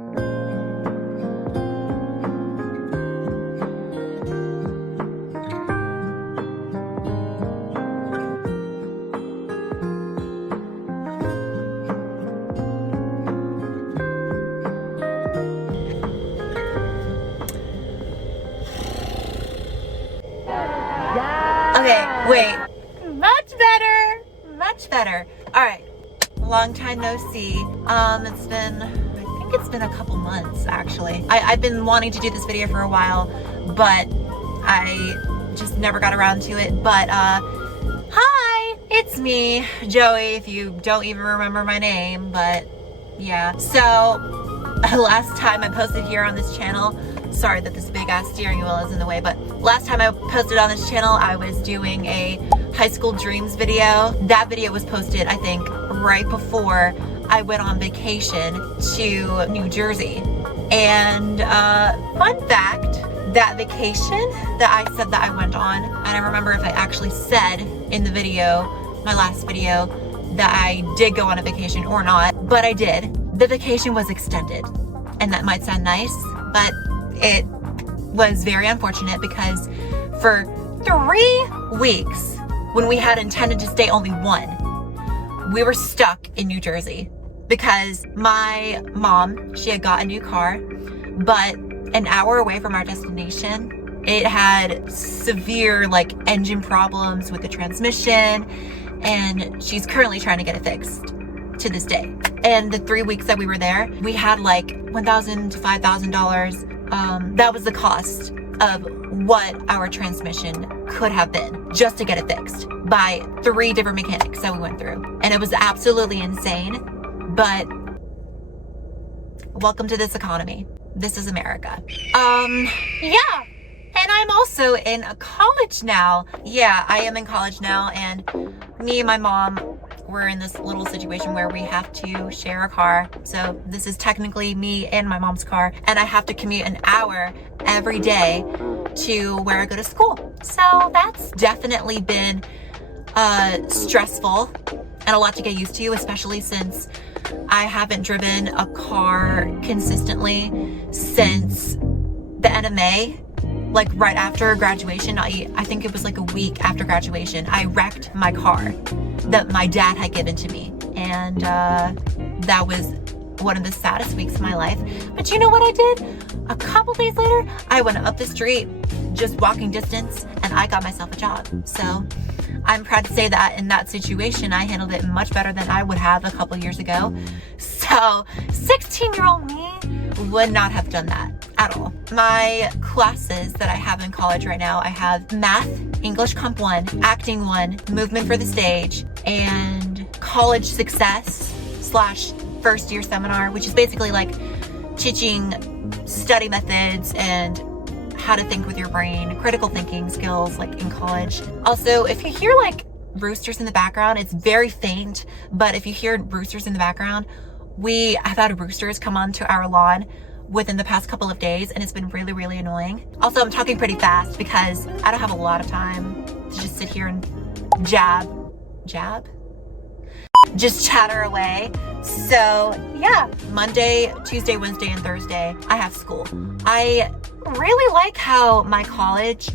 Okay, wait. Much better. Much better. All right. Long time no see. I think it's been a couple months actually. I've been wanting to do this video for a while, but I just never got around to it. But hi, it's me, Joey, if you don't even remember my name, but yeah. So last time I posted here on this channel, sorry that this big ass steering wheel is in the way, but last time I posted on this channel, I was doing a high school dreams video. That video was posted, I think, right before I went on vacation to New Jersey. And fun fact, that vacation that I said that I went on, I don't remember if I actually said in the video, my last video, that I did go on a vacation or not, but I did. The vacation was extended, and that might sound nice, but it was very unfortunate because for 3 weeks, when we had intended to stay only 1, we were stuck in New Jersey because my mom, she had got a new car, but an hour away from our destination, it had severe engine problems with the transmission, and she's currently trying to get it fixed to this day. And the 3 weeks that we were there, we had $1,000 to $5,000. That was the cost of what our transmission could have been just to get it fixed by 3 different mechanics that we went through. And it was absolutely insane, but welcome to this economy. This is America. Yeah. And I'm also in college now. Yeah, I am in college now, and me and my mom, we're in this little situation where we have to share a car. So this is technically me and my mom's car, and I have to commute an hour every day to where I go to school. So that's definitely been stressful and a lot to get used to, especially since I haven't driven a car consistently since the end of May. Right after graduation, I think it was a week after graduation, I wrecked my car that my dad had given to me. And that was one of the saddest weeks of my life. But you know what I did? A couple days later, I went up the street, just walking distance, and I got myself a job. So I'm proud to say that in that situation, I handled it much better than I would have a couple years ago. So 16-year-old me would not have done that at all. My classes that I have in college right now, I have math, English Comp 1, acting 1, movement for the stage, and college success / first year seminar, which is basically teaching study methods and how to think with your brain, critical thinking skills in college. Also, if you hear roosters in the background, it's very faint, but if you hear roosters in the background, we have had roosters come onto our lawn within the past couple of days, and it's been really, really annoying. Also, I'm talking pretty fast because I don't have a lot of time to just sit here and just chatter away. So yeah, Monday, Tuesday, Wednesday, and Thursday, I have school. I really like how my college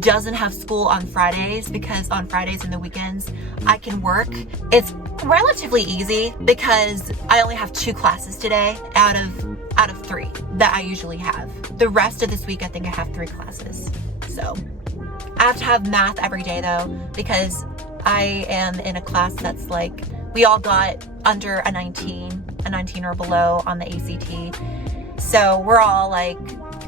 doesn't have school on Fridays, because on Fridays and the weekends, I can work. It's relatively easy because I only have 2 classes today out of 3 that I usually have. The rest of this week, I think I have 3 classes. So I have to have math every day though, because I am in a class that's we all got under a 19 or below on the ACT. So we're all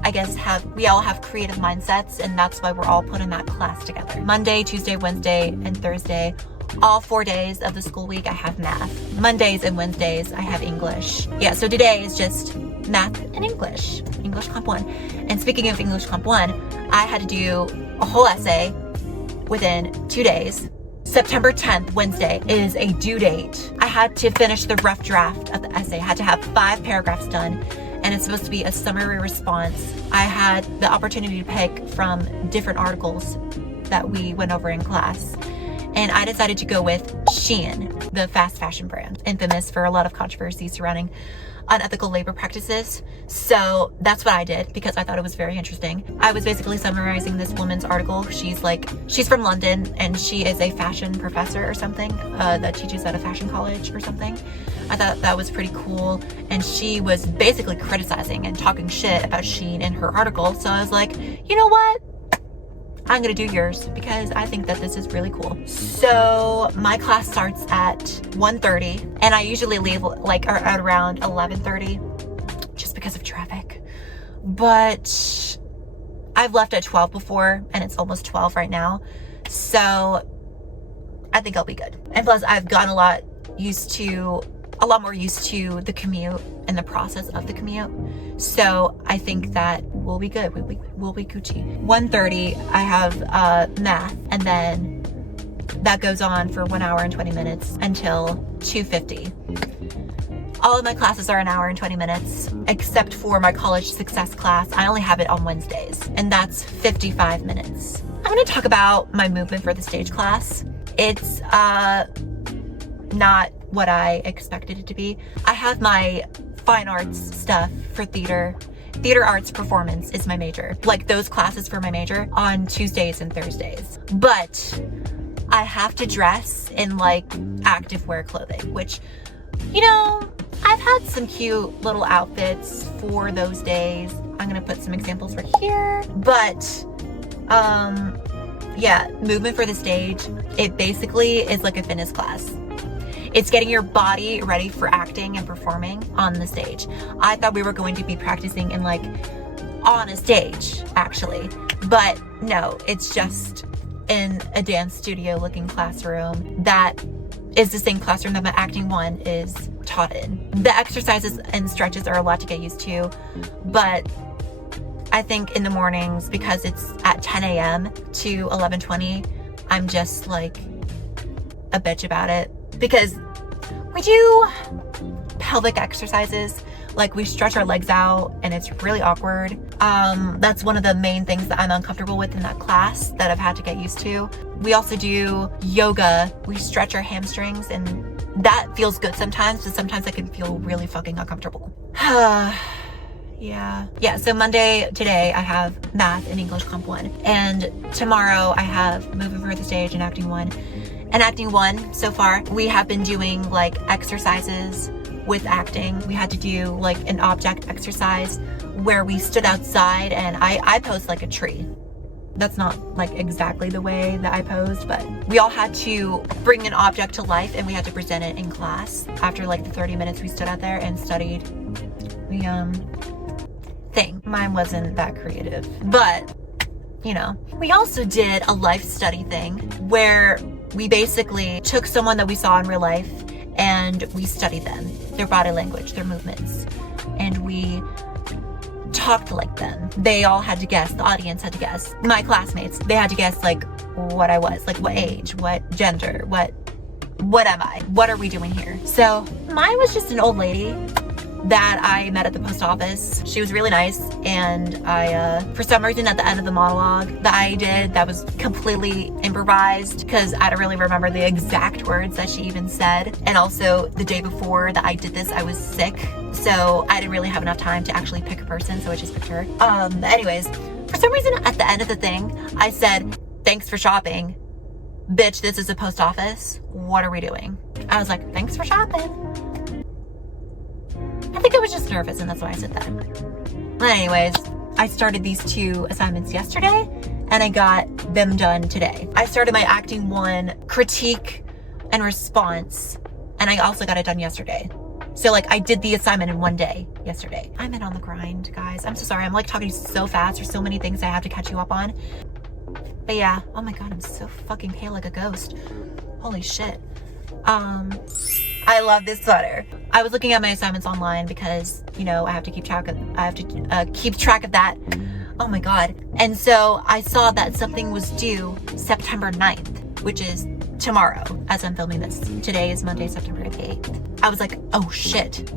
I guess we all have creative mindsets, and that's why we're all put in that class together. Monday, Tuesday, Wednesday, and Thursday, all 4 days of the school week, I have math. Mondays and Wednesdays, I have English. Yeah, so today is just math and English Comp 1. And speaking of English Comp 1, I had to do a whole essay within 2 days. September 10th, Wednesday, is a due date. I had to finish the rough draft of the essay. I had to have 5 paragraphs done, and it's supposed to be a summary response. I had the opportunity to pick from different articles that we went over in class, and I decided to go with Shein, the fast fashion brand, infamous for a lot of controversy surrounding unethical labor practices. So that's what I did because I thought it was very interesting. I was basically summarizing this woman's article. She's from London and she is a fashion professor or something that teaches at a fashion college or something. I thought that was pretty cool. And she was basically criticizing and talking shit about Shein in her article. So I was like, you know what? I'm gonna do yours because I think that this is really cool. So my class starts at 1:30 and I usually leave like at around 11:30 just because of traffic. But I've left at 12 before and it's almost 12 right now. So I think I'll be good. And plus I've gotten a lot more used to the commute and the process of the commute. So I think that we'll be good. We'll be Gucci. 1:30, I have math, and then that goes on for 1 hour and 20 minutes until 2:50. All of my classes are an hour and 20 minutes, except for my college success class. I only have it on Wednesdays, and that's 55 minutes. I'm gonna talk about my movement for the stage class. It's not what I expected it to be. I have my fine arts stuff for theater. Theater arts performance is my major. Like those classes for my major on Tuesdays and Thursdays. But I have to dress in like activewear clothing, which, you know, I've had some cute little outfits for those days. I'm gonna put some examples right here. But yeah, movement for the stage, it basically is like a fitness class. It's getting your body ready for acting and performing on the stage. I thought we were going to be practicing in like on a stage actually, but no, it's just in a dance studio looking classroom that is the same classroom that my acting one is taught in. The exercises and stretches are a lot to get used to, but I think in the mornings, because it's at 10 a.m. to 11:20, I'm just like a bitch about it. Because we do pelvic exercises, like we stretch our legs out and it's really awkward. That's one of the main things that I'm uncomfortable with in that class that I've had to get used to. We also do yoga. We stretch our hamstrings and that feels good sometimes, but sometimes I can feel really fucking uncomfortable. Yeah, so today I have math and English Comp 1, and tomorrow I have moving for the stage and acting 1. And acting 1, so far, we have been doing like exercises with acting. We had to do like an object exercise where we stood outside and I posed like a tree. That's not like exactly the way that I posed, but we all had to bring an object to life and we had to present it in class after like the 30 minutes we stood out there and studied the thing. Mine wasn't that creative, but you know. We also did a life study thing where we basically took someone that we saw in real life and we studied them, their body language, their movements, and we talked like them. They all had to guess, the audience had to guess. My classmates, they had to guess like what I was, like what age, what gender, what am I? What are we doing here? So mine was just an old lady that I met at the post office. She was really nice, and I, for some reason at the end of the monologue that I did, that was completely improvised because I don't really remember the exact words that she even said. And also the day before that I did this, I was sick, so I didn't really have enough time to actually pick a person, so I just picked her. Anyways, for some reason at the end of the thing, I said, "Thanks for shopping. Bitch, this is a post office. What are we doing?" I was like, "Thanks for shopping." I think I was just nervous and that's why I said that. But anyways, I started these 2 assignments yesterday and I got them done today. I started my acting 1 critique and response, and I also got it done yesterday. So like I did the assignment in 1 day yesterday. I'm in on the grind, guys. I'm so sorry. I'm like talking so fast. There's so many things I have to catch you up on. But yeah, oh my God, I'm so fucking pale like a ghost. Holy shit. I love this sweater. I was looking at my assignments online because, you know, I have to keep track of that. Oh my God. And so I saw that something was due September 9th, which is tomorrow as I'm filming this. Today is Monday, September 8th. I was like, oh shit.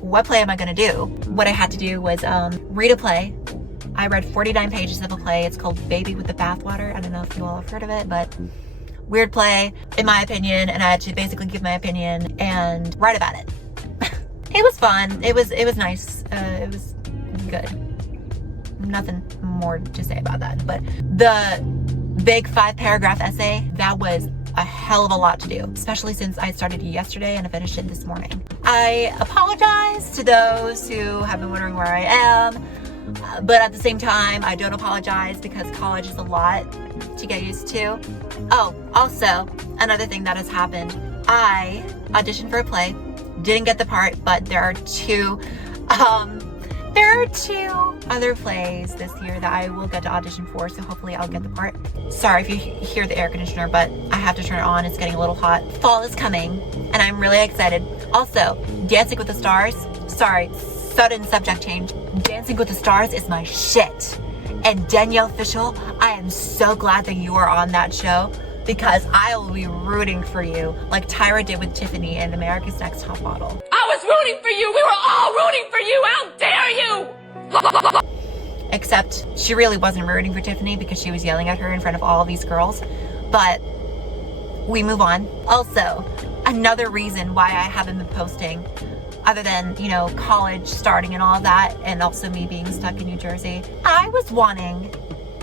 What play am I gonna do? What I had to do was read a play. I read 49 pages of a play. It's called Baby with the Bathwater. I don't know if you all have heard of it, but weird play, in my opinion, and I had to basically give my opinion and write about it. It was fun. It was nice. It was good. Nothing more to say about that. But the big 5-paragraph essay, that was a hell of a lot to do, especially since I started yesterday and I finished it this morning. I apologize to those who have been wondering where I am, but at the same time, I don't apologize because college is a lot to get used to. Oh, also, another thing that has happened, I auditioned for a play, didn't get the part, but there are two other plays this year that I will get to audition for, so hopefully I'll get the part. Sorry if you hear the air conditioner, but I have to turn it on. It's getting a little hot. Fall is coming, and I'm really excited. Also, Dancing with the Stars. Sorry, sudden subject change. Dancing with the Stars is my shit. And Danielle Fishel, I am so glad that you are on that show because I will be rooting for you like Tyra did with Tiffany in America's Next Top Model. I was rooting for you. We were all rooting for you. How dare you? Except she really wasn't rooting for Tiffany because she was yelling at her in front of all these girls. But we move on. Also, another reason why I haven't been posting, other than, you know, college starting and all that, and also me being stuck in New Jersey, I was wanting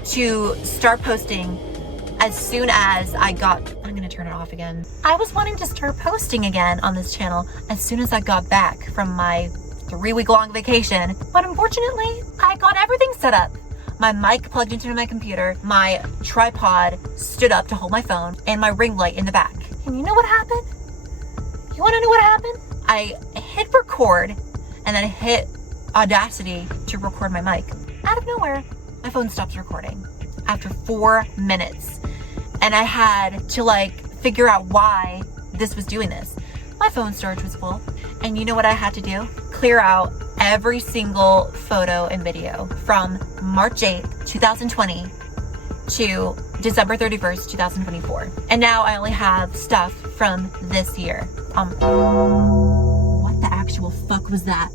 to start posting as soon as I got, I'm gonna turn it off again. I was wanting to start posting again on this channel as soon as I got back from my 3-week-long vacation. But unfortunately, I got everything set up. My mic plugged into my computer, my tripod stood up to hold my phone, and my ring light in the back. And you know what happened? You wanna know what happened? I hit record and then I hit Audacity to record my mic. Out of nowhere, my phone stops recording after 4 minutes. And I had to like figure out why this was doing this. My phone storage was full. And you know what I had to do? Clear out every single photo and video from March 8th, 2020 to December 31st, 2024. And now I only have stuff from this year. What the actual fuck was that?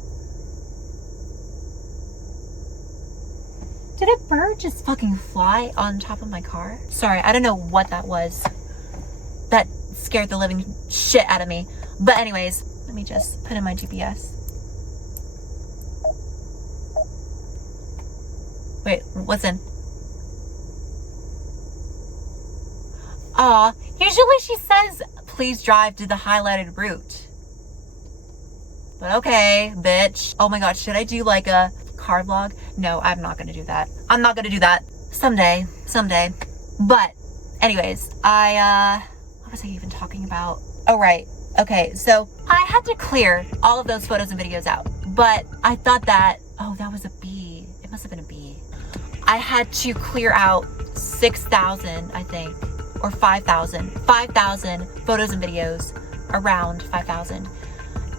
Did a bird just fucking fly on top of my car? Sorry, I don't know what that was. That scared the living shit out of me. But anyways, let me just put in my GPS. Wait, listen. Usually she says, please drive to the highlighted route. But okay, bitch. Oh my god, should I do like a car vlog? No, I'm not gonna do that. I'm not gonna do that. Someday. But anyways, what was I even talking about? Oh, right. Okay, so I had to clear all of those photos and videos out, but I thought that, oh, that was a bee. It must have been a bee. I had to clear out 6,000, I think, or 5,000 photos and videos, around 5,000.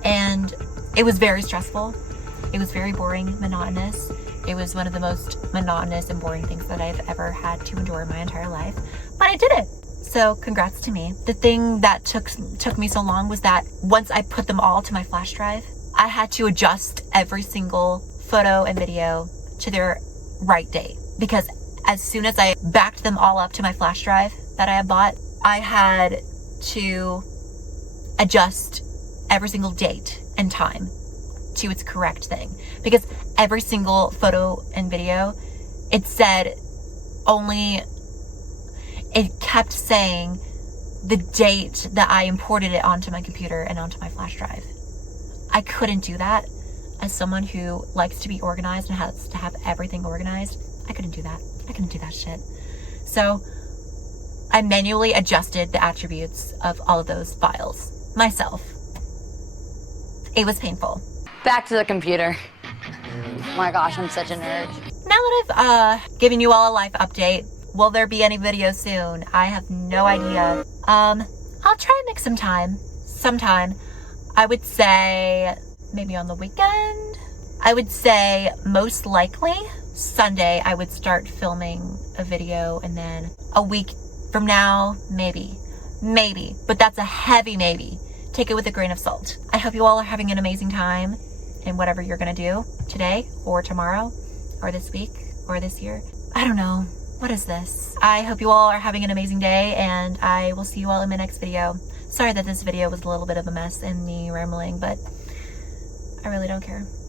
And it was very stressful. It was very boring, monotonous. It was one of the most monotonous and boring things that I've ever had to endure in my entire life, but I did it. So congrats to me. The thing that took me so long was that once I put them all to my flash drive, I had to adjust every single photo and video to their right date. Because as soon as I backed them all up to my flash drive that I had bought, I had to adjust every single date and time to its correct thing. Because every single photo and video, it said only, it kept saying the date that I imported it onto my computer and onto my flash drive. I couldn't do that. As someone who likes to be organized and has to have everything organized, I couldn't do that. I couldn't do that shit. So I manually adjusted the attributes of all of those files myself. It was painful. Back to the computer. Oh my gosh, I'm such a nerd. Now that I've given you all a life update, will there be any videos soon? I have no idea. I'll try and make some time. Sometime. I would say maybe on the weekend. I would say most likely Sunday I would start filming a video, and then a week from now, maybe, but that's a heavy maybe. Take it with a grain of salt. I hope you all are having an amazing time in whatever you're gonna do today or tomorrow or this week or this year. I don't know. What is this? I hope you all are having an amazing day, and I will see you all in my next video. Sorry that this video was a little bit of a mess and me rambling, but I really don't care.